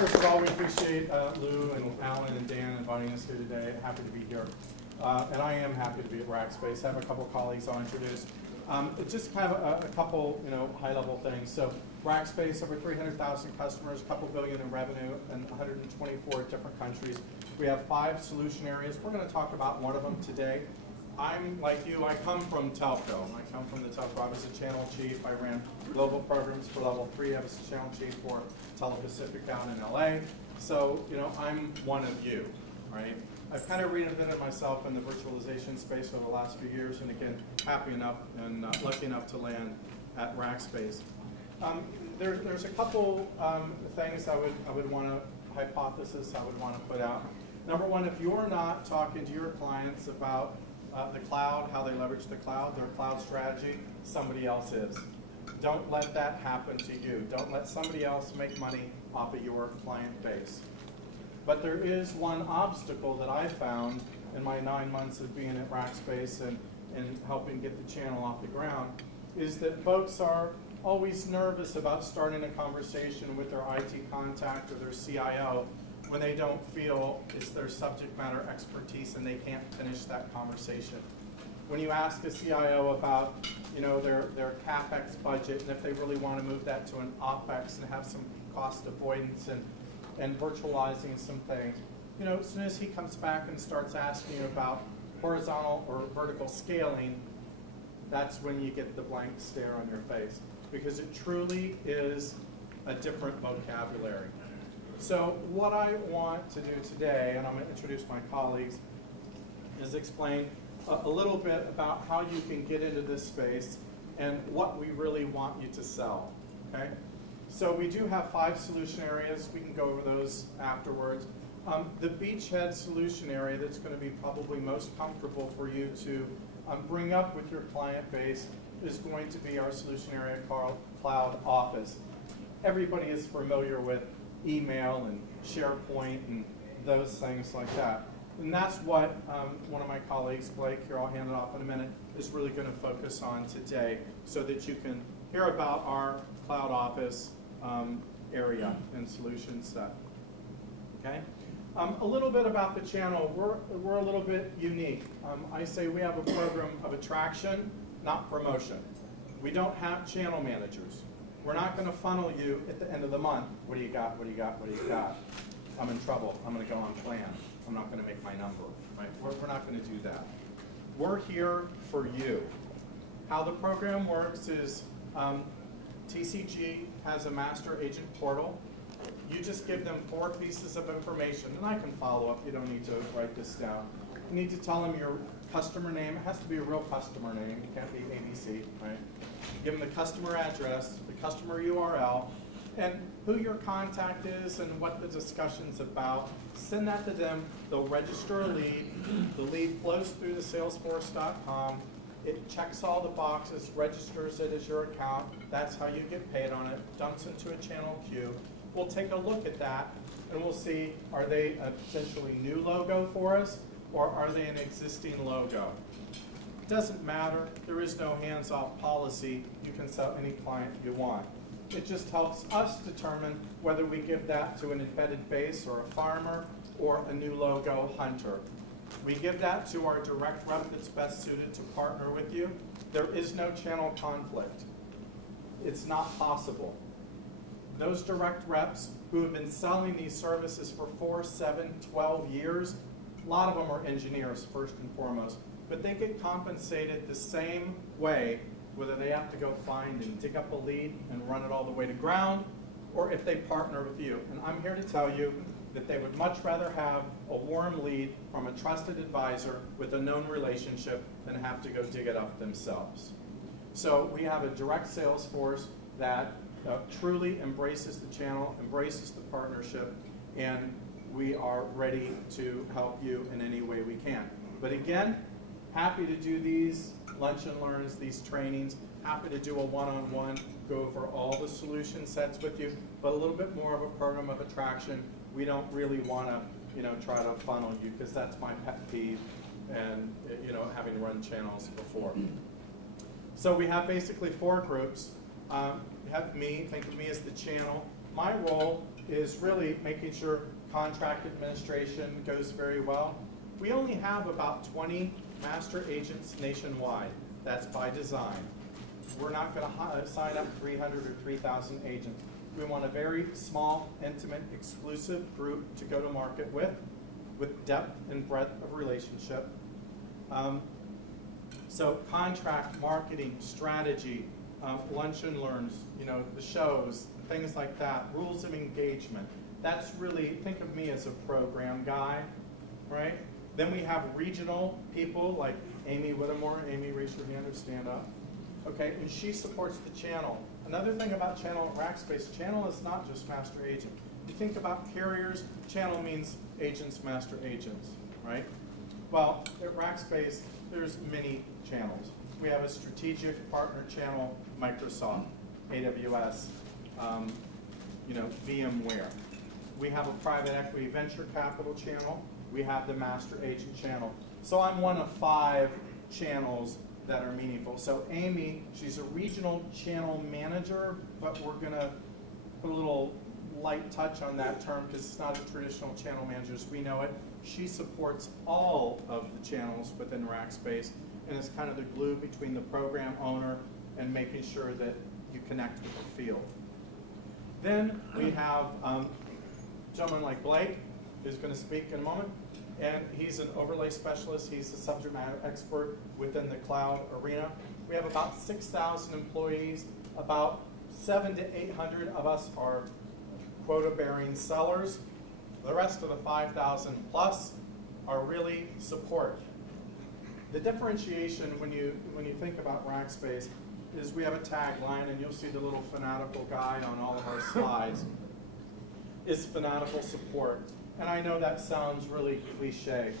First of all, we appreciate Lou and Alan and Dan inviting us here today. Happy to be here. And I am happy to be at Rackspace. I have a couple of colleagues I'll introduce. Just kind of a couple, high-level things. So Rackspace, over 300,000 customers, a couple billion in revenue in 124 different countries. We have 5 solution areas. We're going to talk about one of them today. I'm like you, I come from telco. I come from the telco. I was a channel chief. I ran global programs for level 3. I was a channel chief for Tele-Pacific out in LA. So, I'm one of you, right? I've kind of reinvented myself in the virtualization space over the last few years, and again, happy enough and lucky enough to land at Rackspace. There's a couple things I would want to hypothesis I would want to put out. Number one, if you're not talking to your clients about the cloud, how they leverage the cloud, their cloud strategy, somebody else is. Don't let that happen to you. Don't let somebody else make money off of your client base. But there is one obstacle that I found in my 9 months of being at Rackspace and helping get the channel off the ground, is that folks are always nervous about starting a conversation with their IT contact or their CIO when they don't feel it's their subject matter expertise and they can't finish that conversation. When you ask a CIO about their CapEx budget and if they really want to move that to an OpEx and have some cost avoidance and virtualizing some things, as soon as he comes back and starts asking you about horizontal or vertical scaling, that's when you get the blank stare on your face, because it truly is a different vocabulary. So what I want to do today, and I'm going to introduce my colleagues, is explain a little bit about how you can get into this space and what we really want you to sell, okay? So we do have 5 solution areas. We can go over those afterwards. The beachhead solution area that's going to be probably most comfortable for you to bring up with your client base is going to be our solution area called Cloud Office. Everybody is familiar with email and SharePoint and those things like that. And that's what one of my colleagues, Blake, here I'll hand it off in a minute, is really going to focus on today so that you can hear about our Cloud Office area and solution set. Okay? A little bit about the channel. We're a little bit unique. I say we have a program of attraction, not promotion. We don't have channel managers. We're not going to funnel you at the end of the month. What do you got? What do you got? What do you got? I'm in trouble. I'm going to go on plan. I'm not going to make my number. Right? We're not going to do that. We're here for you. How the program works is TCG has a master agent portal. You just give them 4 pieces of information, and I can follow up. You don't need to write this down. You need to tell them your customer name. It has to be a real customer name. It can't be ABC, right? Give them the customer address, the customer URL, and who your contact is and what the discussion's about. Send that to them. They'll register a lead. The lead flows through the Salesforce.com. It checks all the boxes, registers it as your account. That's how you get paid on it. Dumps into a channel queue. We'll take a look at that, and we'll see, are they a potentially new logo for us, or are they an existing logo? It doesn't matter. There is no hands-off policy. You can sell any client you want. It just helps us determine whether we give that to an embedded base or a farmer or a new logo hunter. We give that to our direct rep that's best suited to partner with you. There is no channel conflict. It's not possible. Those direct reps who have been selling these services for 4, 7, 12 years, a lot of them are engineers first and foremost, but they get compensated the same way, whether they have to go find and dig up a lead and run it all the way to ground, or if they partner with you. And I'm here to tell you that they would much rather have a warm lead from a trusted advisor with a known relationship than have to go dig it up themselves. So we have a direct sales force that truly embraces the channel, embraces the partnership, and we are ready to help you in any way we can. But again, happy to do these lunch and learns, these trainings, happy to do a one-on-one, go over all the solution sets with you, but a little bit more of a program of attraction. We don't really want to, try to funnel you, because that's my pet peeve, and having run channels before. So we have basically 4 groups. You have me, think of me as the channel. My role is really making sure contract administration goes very well. We only have about 20 master agents nationwide. That's by design. We're not going to sign up 300 or 3,000 agents. We want a very small, intimate, exclusive group to go to market with depth and breadth of relationship. So contract, marketing, strategy, lunch and learns, the shows, things like that, rules of engagement. That's really, think of me as a program guy, right? Then we have regional people like Amy Whittemore. Amy, raise your hand or stand up. Okay, and she supports the channel. Another thing about channel at Rackspace, channel is not just master agent. You think about carriers, channel means agents, master agents, right? Well, at Rackspace, there's many channels. We have a strategic partner channel, Microsoft, AWS, VMware. We have a private equity venture capital channel. We have the master agent channel. So I'm one of 5 channels that are meaningful. So Amy, she's a regional channel manager, but we're going to put a little light touch on that term because it's not a traditional channel manager as we know it. She supports all of the channels within Rackspace and is kind of the glue between the program owner and making sure that you connect with the field. Then we have a gentleman like Blake, who's going to speak in a moment. And he's an overlay specialist. He's a subject matter expert within the cloud arena. We have about 6,000 employees. About 700 to 800 of us are quota-bearing sellers. The rest of the 5,000 plus are really support. The differentiation when you think about Rackspace is we have a tagline, and you'll see the little fanatical guy on all of our slides, is fanatical support. And I know that sounds really cliche,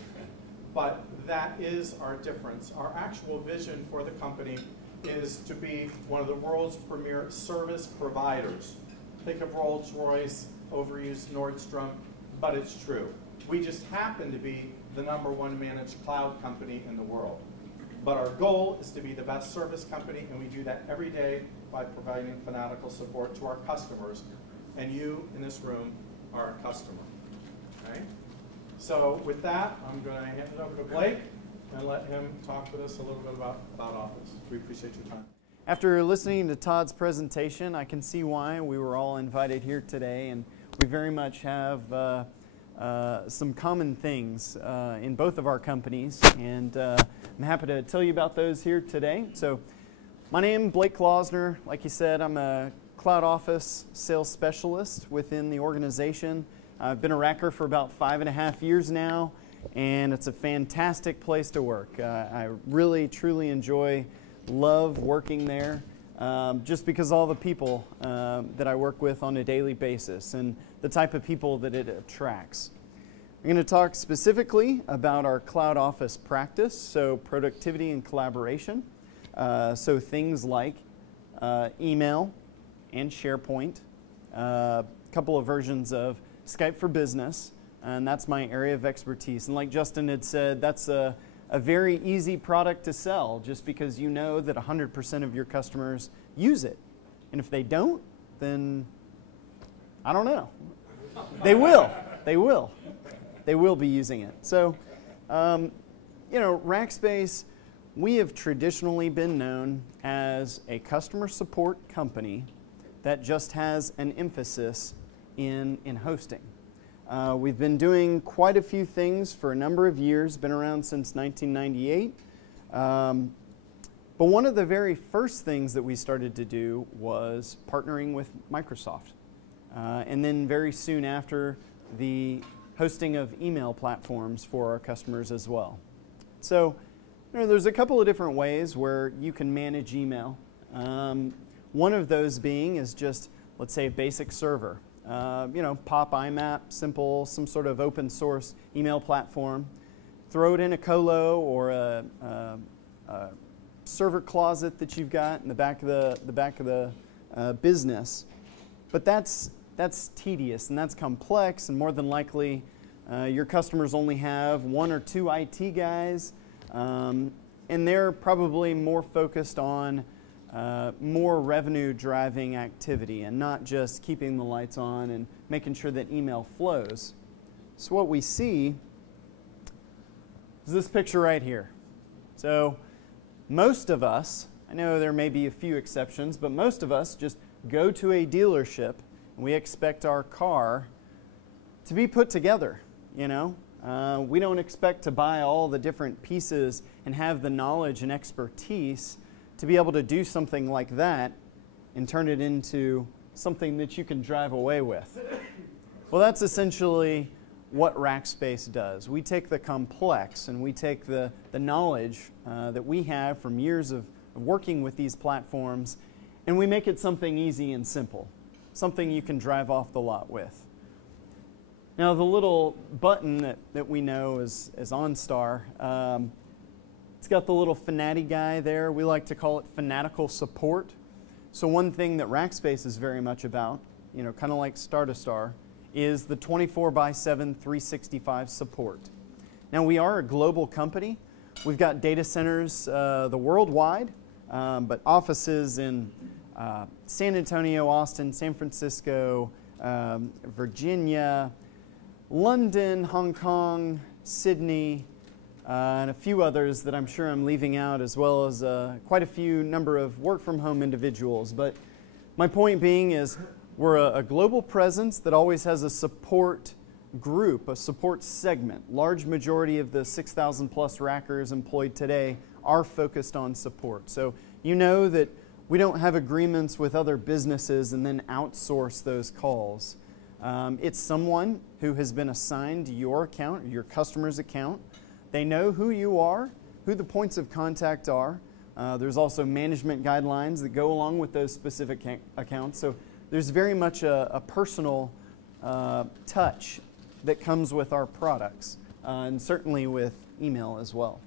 but that is our difference. Our actual vision for the company is to be one of the world's premier service providers. Think of Rolls-Royce, overused Nordstrom, but it's true. We just happen to be the #1 managed cloud company in the world. But our goal is to be the best service company, and we do that every day by providing fanatical support to our customers. And you in this room are a customer. Okay? So with that, I'm going to hand it over to Blake and let him talk with us a little bit about Cloud Office. We appreciate your time. After listening to Todd's presentation, I can see why we were all invited here today, and we very much have some common things in both of our companies, and I'm happy to tell you about those here today. So my name is Blake Closner. Like you said, I'm a Cloud Office sales specialist within the organization. I've been a Racker for about 5.5 years now, and it's a fantastic place to work. I really, truly love working there just because all the people that I work with on a daily basis and the type of people that it attracts. I'm going to talk specifically about our Cloud Office practice, so productivity and collaboration. So things like email and SharePoint, a couple of versions of Skype for Business, and that's my area of expertise. And like Justin had said, that's a very easy product to sell just because you know that 100% of your customers use it. And if they don't, then I don't know. They will. They will. They will be using it. So, Rackspace, we have traditionally been known as a customer support company that just has an emphasis in hosting. We've been doing quite a few things for a number of years, been around since 1998. But one of the very first things that we started to do was partnering with Microsoft. And then very soon after, the hosting of email platforms for our customers as well. So there's a couple of different ways where you can manage email. One of those being is just, let's say, a basic server. Pop IMAP, simple, some sort of open source email platform. Throw it in a colo or a server closet that you've got in the back of the business. But that's tedious and that's complex, and more than likely your customers only have 1 or 2 IT guys, and they're probably more focused on more revenue driving activity and not just keeping the lights on and making sure that email flows. So what we see is this picture right here. So most of us, I know there may be a few exceptions, but most of us just go to a dealership and we expect our car to be put together, you know. We don't expect to buy all the different pieces and have the knowledge and expertise to be able to do something like that and turn it into something that you can drive away with. Well, that's essentially what Rackspace does. We take the complex and we take the knowledge that we have from years of working with these platforms, and we make it something easy and simple, something you can drive off the lot with. Now, the little button that we know is OnStar, it's got the little Fanati guy there. We like to call it fanatical support. So one thing that Rackspace is very much about, you know, kind of like Star to Star, is the 24/7, 365 support. Now, we are a global company. We've got data centers the worldwide, but offices in San Antonio, Austin, San Francisco, Virginia, London, Hong Kong, Sydney, and a few others that I'm sure I'm leaving out, as well as quite a few number of work-from-home individuals. But my point being is we're a global presence that always has a support group, a support segment. Large majority of the 6,000 plus rackers employed today are focused on support. So you know that we don't have agreements with other businesses and then outsource those calls. It's someone who has been assigned your account, your customer's account. They know who you are, who the points of contact are. There's also management guidelines that go along with those specific accounts. So there's very much a personal touch that comes with our products, and certainly with email as well.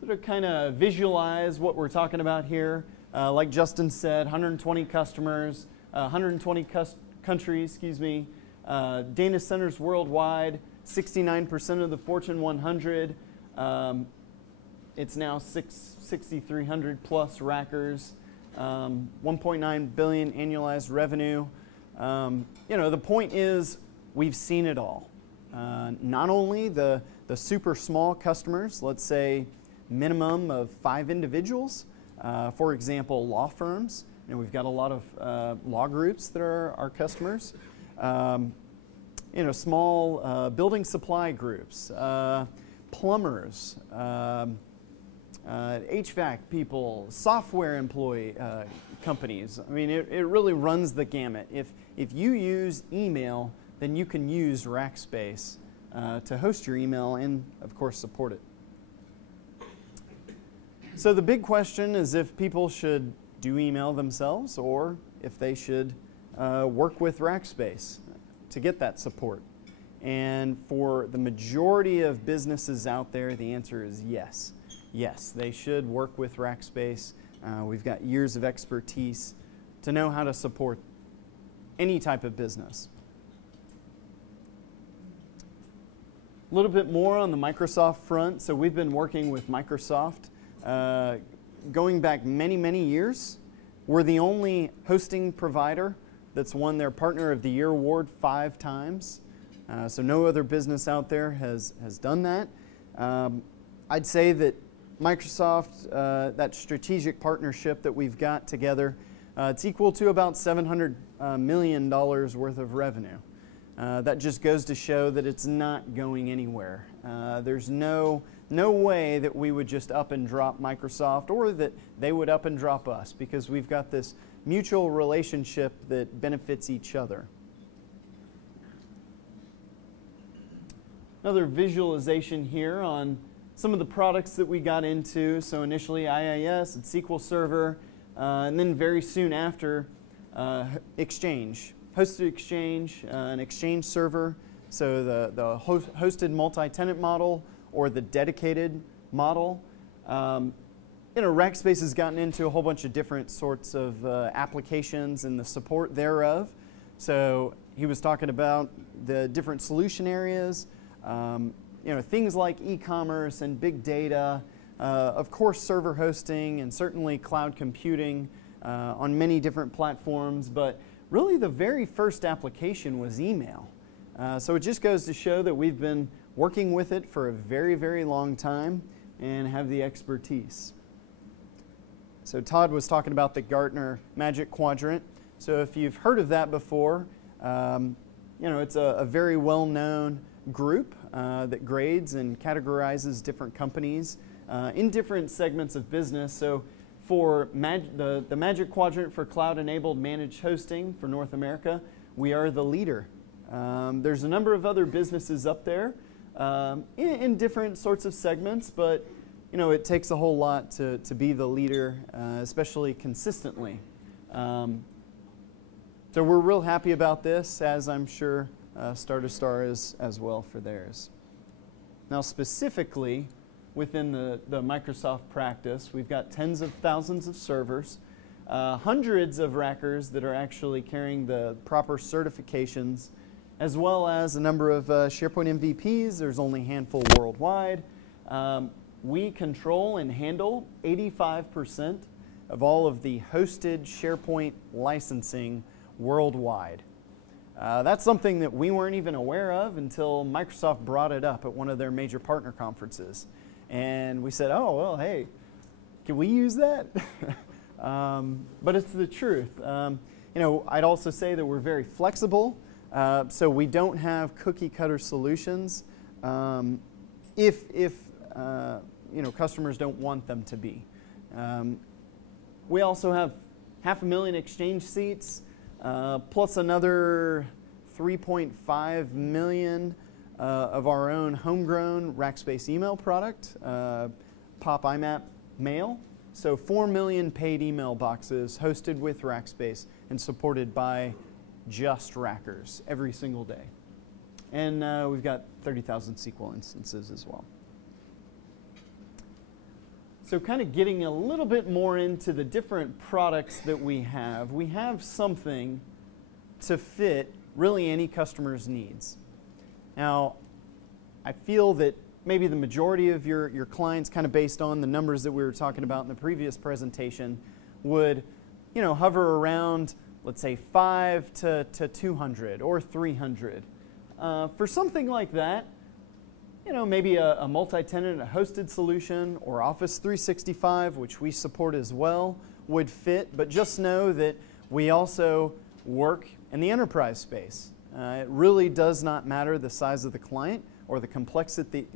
So to kind of visualize what we're talking about here, like Justin said, 120 customers, 120 countries, data centers worldwide, 69% of the Fortune 100. It's now 6,300 plus rackers, 1.9 billion annualized revenue. You know, the point is we've seen it all. Not only the super small customers, let's say minimum of 5 individuals. For example, law firms. You know, we've got a lot of law groups that are our customers. You know, small building supply groups, plumbers, HVAC people, software employee companies. I mean, it really runs the gamut. If you use email, then you can use Rackspace to host your email and, of course, support it. So the big question is if people should do email themselves or if they should work with Rackspace to get that support. And for the majority of businesses out there, the answer is yes. Yes, they should work with Rackspace. We've got years of expertise to know how to support any type of business. A little bit more on the Microsoft front. So we've been working with Microsoft going back many, many years. We're the only hosting provider that's won their Partner of the Year award 5 times. So no other business out there has done that. I'd say that Microsoft, that strategic partnership that we've got together, it's equal to about $700 million worth of revenue. That just goes to show that it's not going anywhere. There's no way that we would just up and drop Microsoft or that they would up and drop us, because we've got this mutual relationship that benefits each other. Another visualization here on some of the products that we got into. So initially IIS and SQL Server, and then very soon after Exchange, hosted Exchange, an Exchange server. So the hosted multi-tenant model or the dedicated model. You know, Rackspace has gotten into a whole bunch of different sorts of applications and the support thereof. So he was talking about the different solution areas. You know, things like e-commerce and big data, of course server hosting and certainly cloud computing on many different platforms, but really the very first application was email. So it just goes to show that we've been working with it for a very, very long time and have the expertise. So Todd was talking about the Gartner Magic Quadrant. So if you've heard of that before, it's a very well-known group that grades and categorizes different companies in different segments of business. So for the Magic Quadrant for Cloud-Enabled Managed Hosting for North America, we are the leader. There's a number of other businesses up there in different sorts of segments, but it takes a whole lot to be the leader, especially consistently. So we're real happy about this, as I'm sure Star2Star is as well for theirs. Now specifically, within the Microsoft practice, we've got tens of thousands of servers, hundreds of rackers that are actually carrying the proper certifications, as well as a number of SharePoint MVPs. There's only a handful worldwide. We control and handle 85% of all of the hosted SharePoint licensing worldwide. That's something that we weren't even aware of until Microsoft brought it up at one of their major partner conferences. And we said, oh, well, hey, can we use that? But it's the truth. I'd also say that we're very flexible. So we don't have cookie cutter solutions if customers don't want them to be. We also have 500,000 Exchange seats, plus another 3.5 million of our own homegrown Rackspace email product, Pop IMAP Mail. So 4 million paid email boxes hosted with Rackspace and supported by just rackers every single day. And we've got 30,000 SQL instances as well. So kind of getting a little bit more into the different products that we have something to fit really any customer's needs. Now, I feel that maybe the majority of your clients, kind of based on the numbers that we were talking about in the previous presentation, would hover around, let's say, 5 to 200 or 300. For something like that, maybe a multi-tenant, a hosted solution, or Office 365, which we support as well, would fit. But just know that we also work in the enterprise space. It really does not matter the size of the client or the complexity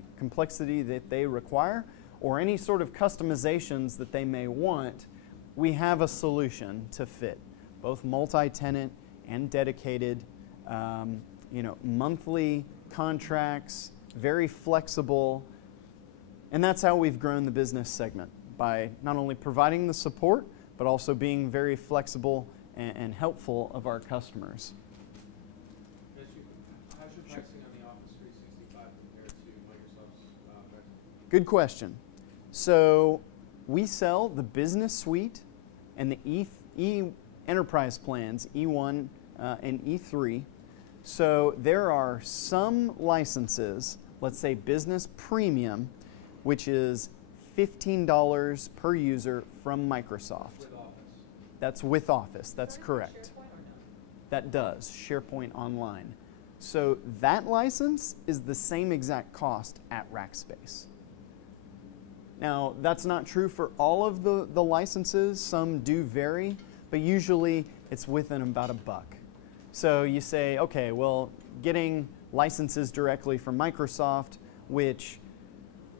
that they require or any sort of customizations that they may want. We have a solution to fit both multi-tenant and dedicated, monthly contracts, very flexible. And that's how we've grown the business segment, by not only providing the support, but also being very flexible and helpful of our customers. How's your pricing on the Office 365 compared to Microsoft's pricing? Good question. So we sell the Business Suite and the Enterprise plans, E1 and E3. So there are some licenses, let's say Business Premium, which is $15 per user from Microsoft. With Office? That's with Office, that's correct. SharePoint or no? That does, SharePoint Online. So that license is the same exact cost at Rackspace. Now, that's not true for all of the licenses. Some do vary, but usually it's within about $1. So you say, okay, well, getting licenses directly from Microsoft, which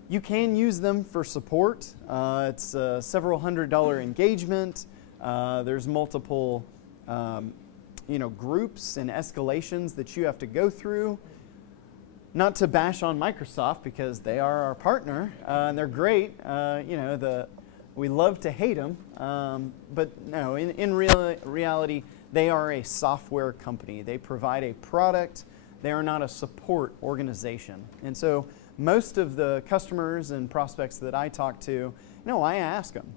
you can use them for support. It's a several $100 engagement. There's multiple groups and escalations that you have to go through. Not to bash on Microsoft, because they are our partner and they're great. We love to hate them, but no, in reality, they are a software company. They provide a product. They are not a support organization. And so most of the customers and prospects that I talk to, I ask them.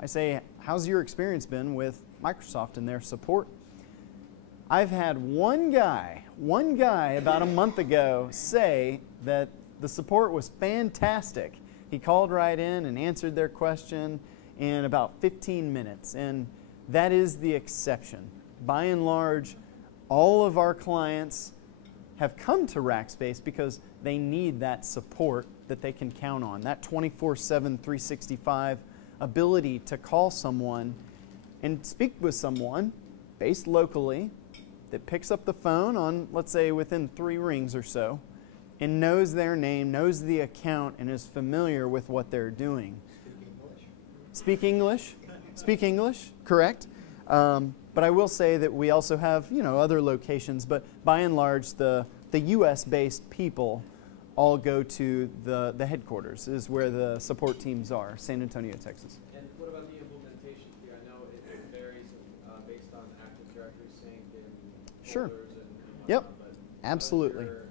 I say, how's your experience been with Microsoft and their support? I've had one guy about a month ago say that the support was fantastic. He called right in and answered their question in about 15 minutes, and that is the exception. By and large, all of our clients have come to Rackspace because they need that support that they can count on, that 24/7, 365 ability to call someone and speak with someone based locally that picks up the phone on, let's say, within 3 rings or so, and knows their name, knows the account, and is familiar with what they're doing. Speak English? Speak English, correct. But I will say that we also have, other locations, but by and large, the US-based people all go to the headquarters, is where the support teams are, San Antonio, Texas. And what about the implementation here? I know it varies based on Active Directory sync and Sure. folders and whatnot, Yep, but absolutely. your,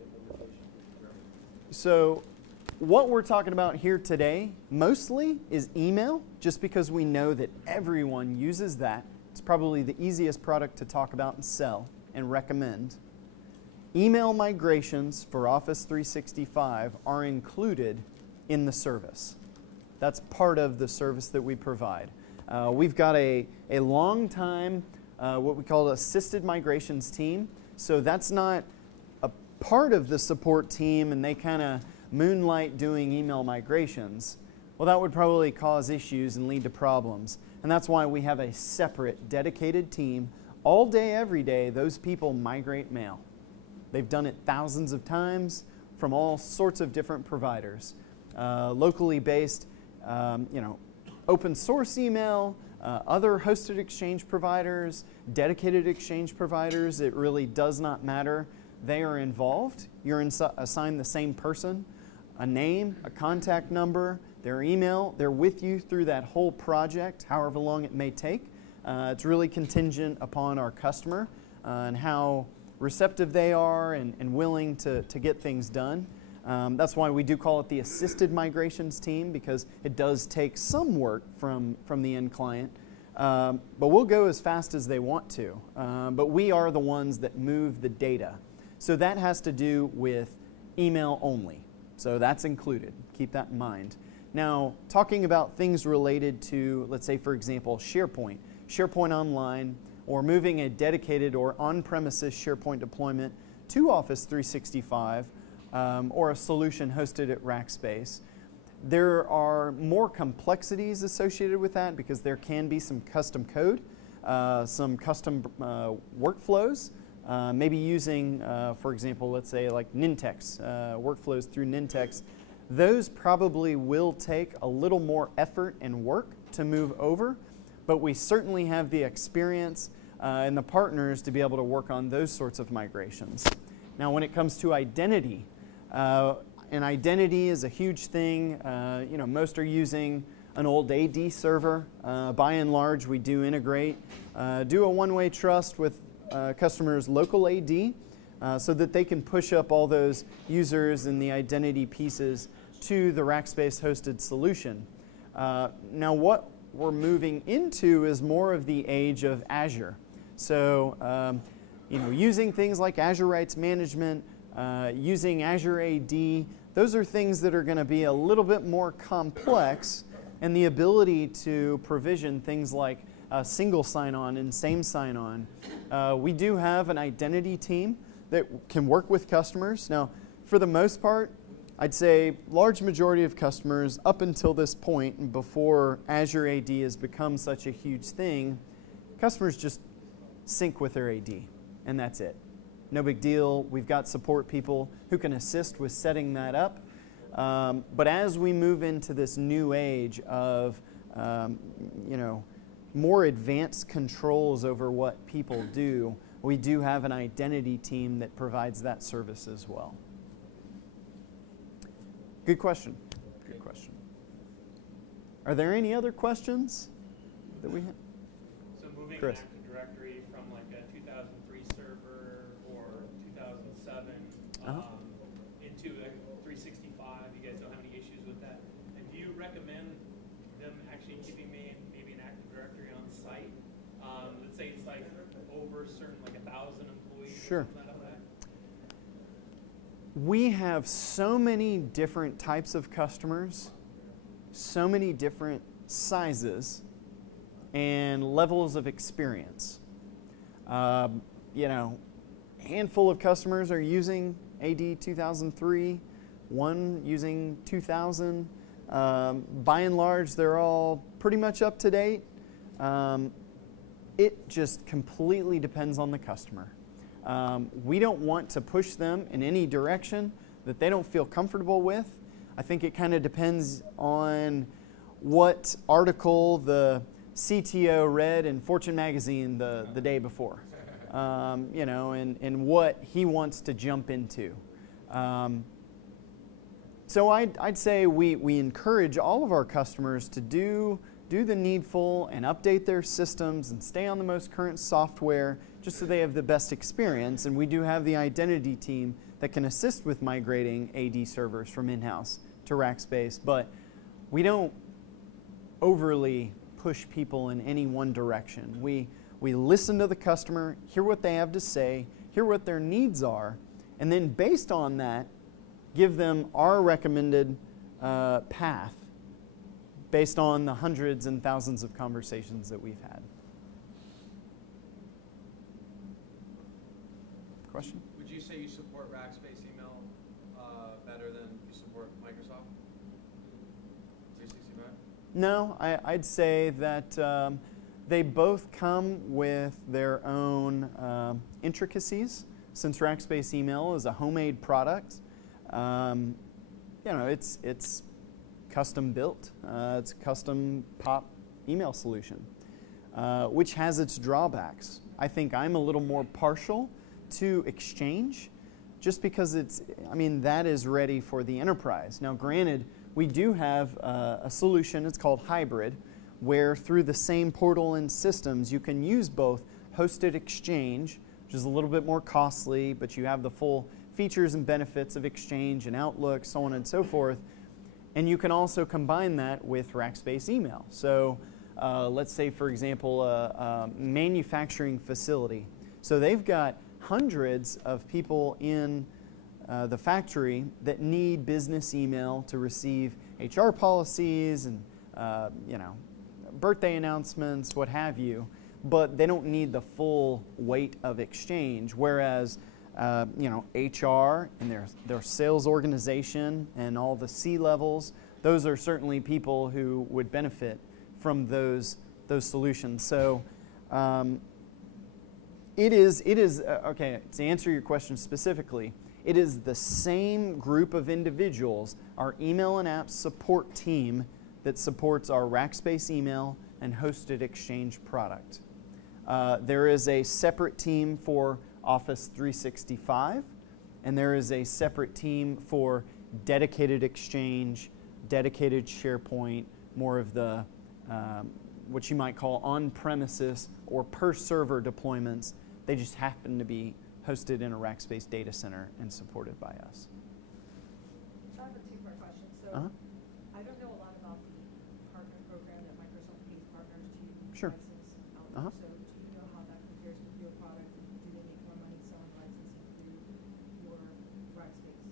implementation for So what we're talking about here today mostly is email, just because we know that everyone uses that. It's probably the easiest product to talk about and sell and recommend. Email migrations for Office 365 are included in the service. That's part of the service that we provide. We've got a long time, what we call assisted migrations team. So that's not a part of the support team and they kind of moonlight doing email migrations. Well, that would probably cause issues and lead to problems. And that's why we have a separate, dedicated team. All day, every day, those people migrate mail. They've done it thousands of times from all sorts of different providers. Locally based, open source email, other hosted exchange providers, dedicated exchange providers, it really does not matter. They are involved. You're assigned the same person, a name, a contact number, their email. They're with you through that whole project, however long it may take. It's really contingent upon our customer and how receptive they are and willing to get things done. That's why we do call it the assisted migrations team, because it does take some work from the end client. But we'll go as fast as they want to. But we are the ones that move the data. So that has to do with email only. So that's included. Keep that in mind. Now, talking about things related to, let's say, for example, SharePoint Online, or moving a dedicated or on-premises SharePoint deployment to Office 365, or a solution hosted at Rackspace. There are more complexities associated with that because there can be some custom code, some custom workflows, maybe using, for example, let's say like Nintex, workflows through Nintex. Those probably will take a little more effort and work to move over, but we certainly have the experience and the partners to be able to work on those sorts of migrations. Now, when it comes to identity, and identity is a huge thing. Most are using an old AD server. By and large, we do integrate, do a one-way trust with customers' local AD so that they can push up all those users and the identity pieces to the Rackspace hosted solution. Now, what we're moving into is more of the age of Azure. So, using things like Azure Rights Management, using Azure AD, those are things that are going to be a little bit more complex, and the ability to provision things like single sign-on and same sign-on. We do have an identity team that can work with customers. Now, for the most part, I'd say large majority of customers up until this point, and before Azure AD has become such a huge thing, customers just sync with their AD, and that's it. No big deal. We've got support people who can assist with setting that up. But as we move into this new age of, more advanced controls over what people do, we do have an identity team that provides that service as well. Good question. Good question. Are there any other questions that we have? So moving Chris. an Active Directory from like a 2003 server or 2007 into a 365, you guys don't have any issues with that? And do you recommend them actually keeping maybe an Active Directory on site? Let's say it's like over certain, like 1,000 employees. Sure. Or something like that. We have so many different types of customers, so many different sizes and levels of experience. You know, a handful of customers are using AD 2003, one using 2000. By and large, they're all pretty much up to date. It just completely depends on the customer. We don't want to push them in any direction that they don't feel comfortable with. I think it kind of depends on what article the CTO read in Fortune magazine the day before, you know, and what he wants to jump into. So I'd say we encourage all of our customers to do the needful and update their systems and stay on the most current software just so they have the best experience. And we do have the identity team that can assist with migrating AD servers from in-house to Rackspace, but we don't overly push people in any one direction. We listen to the customer, hear what they have to say, hear what their needs are, and then based on that, give them our recommended path based on the hundreds and thousands of conversations that we've had. Question? Would you say you support Rackspace email better than you support Microsoft 365? No, I'd say that they both come with their own intricacies. Since Rackspace email is a homemade product, you know, it's custom built. It's a custom POP email solution, which has its drawbacks. I think I'm a little more partial to Exchange just because that is ready for the enterprise. Now granted, we do have a solution, it's called Hybrid, where through the same portal and systems you can use both hosted Exchange, which is a little bit more costly, but you have the full features and benefits of Exchange and Outlook, so on and so forth. And you can also combine that with Rackspace email. So let's say, for example, a manufacturing facility. So they've got hundreds of people in the factory that need business email to receive HR policies and you know, birthday announcements, what have you, but they don't need the full weight of Exchange. Whereas you know, HR and their sales organization and all the C-levels, those are certainly people who would benefit from those solutions. So it is okay, to answer your question specifically, it is the same group of individuals, our email and apps support team, that supports our Rackspace email and hosted Exchange product. There is a separate team for Office 365, and there is a separate team for dedicated Exchange, dedicated SharePoint, more of the what you might call on-premises or per-server deployments. They just happen to be hosted in a Rackspace data center and supported by us. I have a two-part question. So I don't know a lot about the partner program that Microsoft pays partners to Sure. license out there. So do you know how that compares with your product? Do they make more money selling licensing through your Rackspace?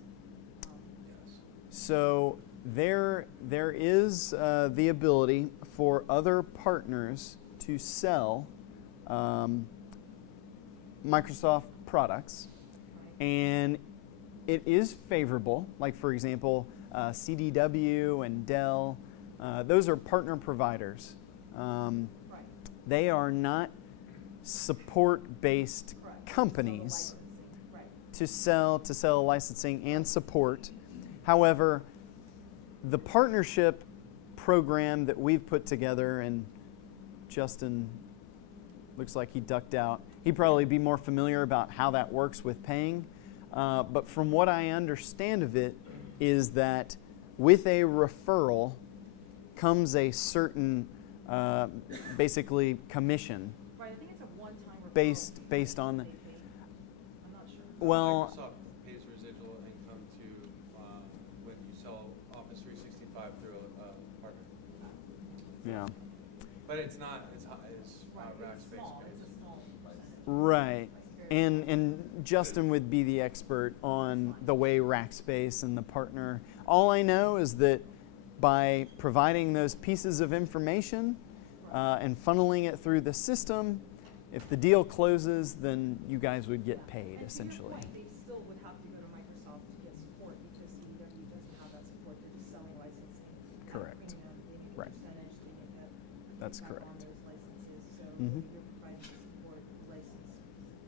Yes. So there is the ability for other partners to sell Microsoft products, and it is favorable. Like for example, CDW and Dell, those are partner providers. They are not support-based companies to sell licensing and support. However, the partnership program that we've put together, and Justin looks like he ducked out. He'd probably be more familiar about how that works with paying. But from what I understand of it is that with a referral comes a certain basically commission. Right, I think it's a one-time referral. Based on the, I'm not sure. well, Microsoft pays residual income to when you sell Office 365 through a partner. yeah. But it's not as high as Right, it's Rackspace small. pays. It's a small percentage. Right. And Justin would be the expert on the way Rackspace and the partner. All I know is that by providing those pieces of information and funneling it through the system, if the deal closes, then you guys would get paid, essentially. And to your point, they still would have to go to Microsoft to get support because CEW doesn't have that support. They're just selling licensing. Correct. Premium, they get a Right. percentage, they get that That's feedback correct. on those licenses. So Mhm. you're providing the support license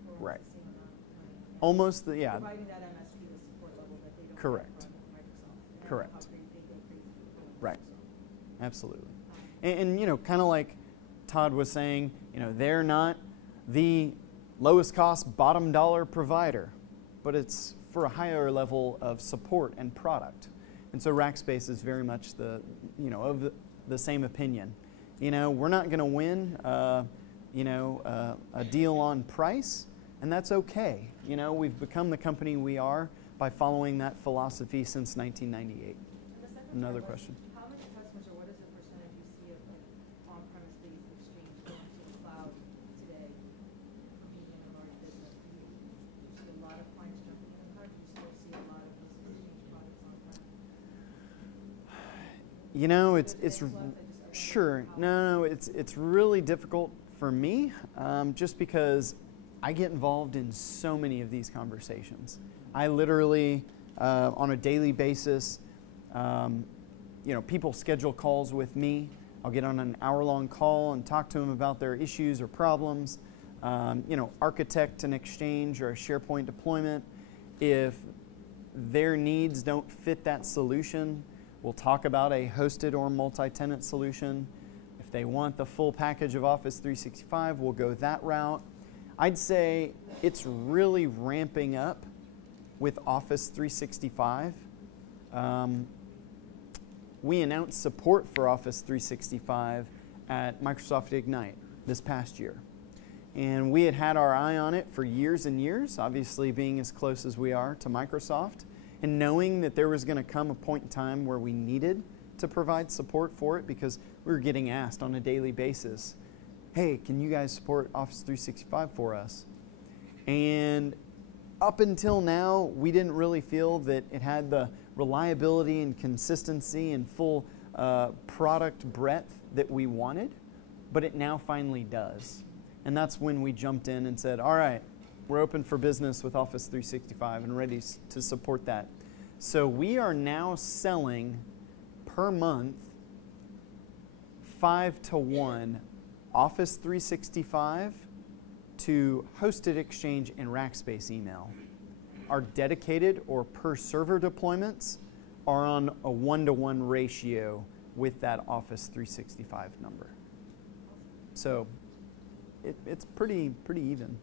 for Right. the same amount of money. And Almost, yeah. providing that MSP the support level that they don't Correct. get from Microsoft. And Correct. how great they go crazy with Right. Microsoft. Absolutely. And you know, kind of like Todd was saying, you know, they're not the lowest cost bottom dollar provider, but it's for a higher level of support and product. And so Rackspace is very much the, you know, of the same opinion. You know, we're not going to win, you know, a deal on price, and that's okay. You know, we've become the company we are by following that philosophy since 1998. And the second Another part was, question. how many customers or what is the percentage you see of like on-premise based exchange going to the cloud today for being in a large business? Do you see a lot of clients jumping in the cloud? Do you still see a lot of these exchange products on-prem? You know, it's Thanks, Les. sure. No, it's really difficult for me, just because I get involved in so many of these conversations. I literally, on a daily basis, you know, people schedule calls with me. I'll get on an hour-long call and talk to them about their issues or problems. You know, architect an exchange or a SharePoint deployment. If their needs don't fit that solution, we'll talk about a hosted or multi-tenant solution. If they want the full package of Office 365, we'll go that route. I'd say it's really ramping up with Office 365. We announced support for Office 365 at Microsoft Ignite this past year. And we had our eye on it for years and years, obviously being as close as we are to Microsoft, and knowing that there was going to come a point in time where we needed to provide support for it because we were getting asked on a daily basis, hey, can you guys support Office 365 for us? And up until now, we didn't really feel that it had the reliability and consistency and full product breadth that we wanted, but it now finally does. And that's when we jumped in and said, all right, we're open for business with Office 365 and ready to support that. So we are now selling per month 5-to-1 Office 365 to hosted Exchange and Rackspace email. Our dedicated or per server deployments are on a 1-to-1 ratio with that Office 365 number. So it's pretty even.